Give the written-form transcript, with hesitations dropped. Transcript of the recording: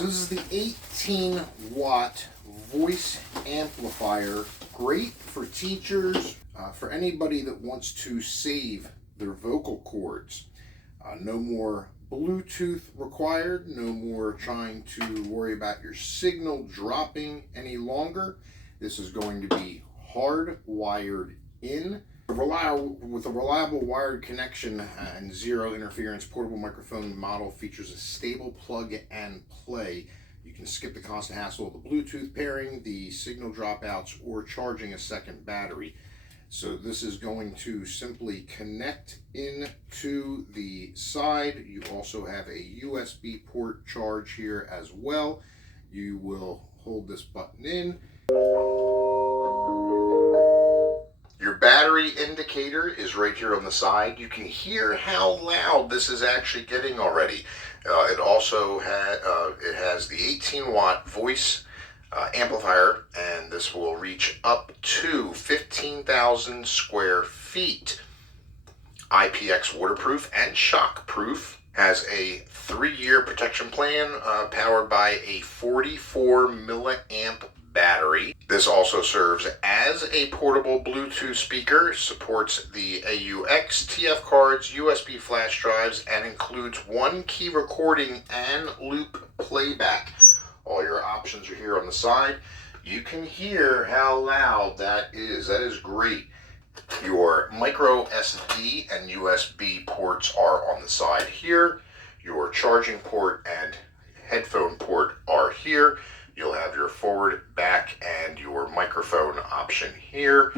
So this is the 18 watt voice amplifier. Great for teachers, for anybody that wants to save their vocal cords. No more Bluetooth required, no more trying to worry about your signal dropping any longer. This is going to be hardwired in. With a reliable wired connection and zero interference, portable microphone model features a stable plug and play. You can skip the constant hassle of the Bluetooth pairing, the signal dropouts, or charging a second battery. So this is going to simply connect into the side. You also have a USB port charge here as well. You will hold this button in. Your battery indicator is right here on the side. You can hear how loud this is actually getting already. It also has the 18 watt voice amplifier, and this will reach up to 15,000 square feet. IPX waterproof and shockproof. Has a 3-year protection plan powered by a 44 milliamp battery. This also serves as a portable Bluetooth speaker, supports the AUX, TF cards, USB flash drives, and includes 1 key recording and loop playback. All your options are here on the side. You can hear how loud that is. That is great. Your micro SD and USB ports are on the side here. Your charging port and headphone port are here. You'll have your forward, back, and your microphone option here.